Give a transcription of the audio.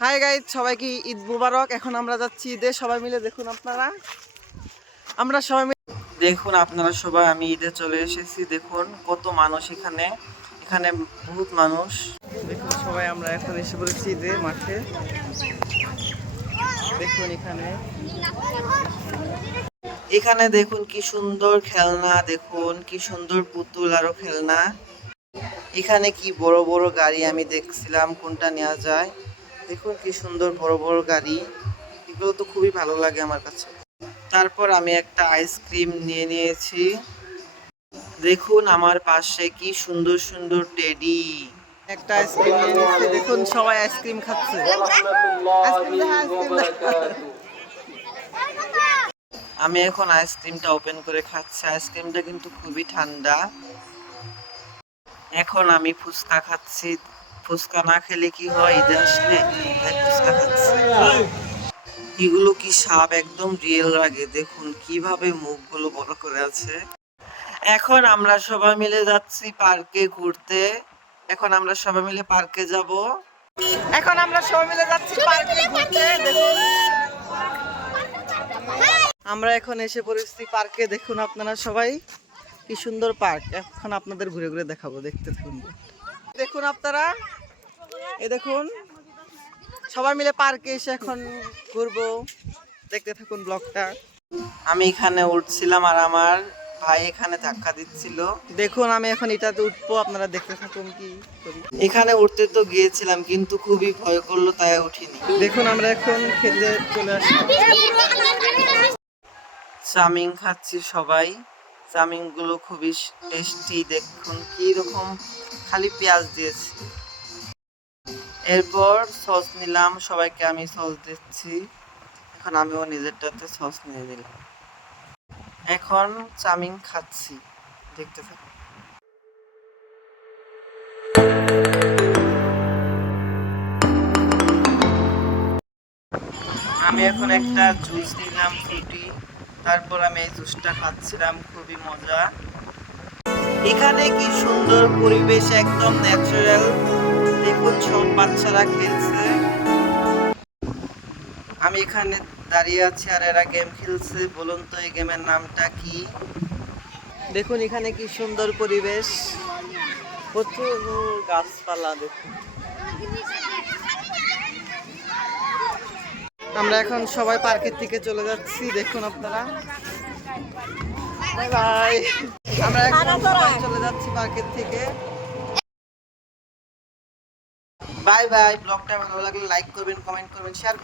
Hi guys, সবাইকে ঈদ মুবারক। এখন আমরা যাচ্ছি ঈদে সবাই মিলে। দেখুন আপনারা, আমরা সবাই মিলে দেখুন আপনারা সবাই, আমি ঈদে চলে এসেছি। দেখুন কত মানুষ এখানে, এখানে বহুত মানুষ। দেখুন সবাই আমরা এখন এসে পড়েছি ঈদে মাঠে। দেখুন এখানে দেখুন কি সুন্দর খেলনা, দেখুন কি সুন্দর পুতুল আরো খেলনা। এখানে কি বড় বড় গাড়ি আমি দেখছিলাম, কোনটা নেওয়া যায়। দেখুন কি সুন্দর বড় বড় গাড়ি, এগুলো তো খুবই ভালো লাগে আমার কাছে। তারপর আমি একটা আইসক্রিম নিয়ে নিয়েছি। দেখুন আমার পাশে কি সুন্দর সুন্দর টেডি। একটা আইসক্রিম নিয়ে নিয়েছি, দেখুন সবাই আইসক্রিম খাচ্ছে। আমি এখন আইসক্রিমটা ওপেন করে খাচ্ছি। আইসক্রিমটা কিন্তু খুবই ঠান্ডা। এখন আমি ফুচকা খাচ্ছি। ফুচকা না খেলে কি হয় ঈদে আসলে, তাই ফুচকা খাচ্ছি। এগুলো কি সাপ, একদম রিয়েল লাগে। দেখুন কিভাবে মুখগুলো বড় করে আছে। এখন আমরা সবাই মিলে যাচ্ছি পার্কে ঘুরতে। এখন আমরা সবাই মিলে পার্কে যাব। এখন আমরা সবাই মিলে যাচ্ছি পার্কে ঘুরতে। দেখুন আমরা এখন এসে পড়েছি পার্কে। দেখুন আপনারা সবাই, কি সুন্দর পার্ক। এখন আপনাদের ঘুরে ঘুরে দেখাবো, দেখতে থাকুন। দেখুন আপনারা, এই দেখুন সবাই মিলে পার্কে এসে এখন ঘুরবো, দেখতে থাকুন ব্লগটা। আমি এখানে উঠছিলাম আর আমার ভাই এখানে ধাক্কা দিচ্ছিল। দেখুন আমি এখন এটাতে উঠবো, আপনারা দেখতে থাকুন কি করি। এখানে উঠতে তো গিয়েছিলাম কিন্তু খুবই ভয় করলো, তাই উঠিনি। দেখুন আমরা এখন খেতে চলে আসলাম। চাউমিন খাচ্ছি সবাই। চাউমিন গুলো খুবই টেস্টি। দেখুন কি রকম, খালি পেঁয়াজ দিয়েছি। এরপর সস নিলাম, সবাইকে আমি সস দিচ্ছি। এখন আমিও নিজেরটাতে সস নিয়ে নিলাম। এখন চাউমিন খাচ্ছি, দেখতে থাকুন। আমি এখন একটা জুস নিলাম, ফ্রুটি। তারপর আমি এই জুসটা খাচ্ছিলাম, খুবই মজা। এখানে কি সুন্দর পরিবেশ, একদম ন্যাচারাল। দেখুন সব বাচ্চারা খেলছে, আমি এখানে দাঁড়িয়ে আছি আর এরা গেম খেলছে। বলুন তো এই গেমের নামটা কি? দেখুন এখানে কি সুন্দর পরিবেশ, প্রচুর গাছপালা। দেখুন আমরা এখন সবাই পার্কের থেকে চলে যাচ্ছি। দেখুন আপনারা, বাই বাই। আমরা এখন সবাই চলে যাচ্ছি পার্কের থেকে। Bye bye. ব্লগটা ভালো লাগলে লাইক করবেন, কমেন্ট করবেন, শেয়ার করবেন।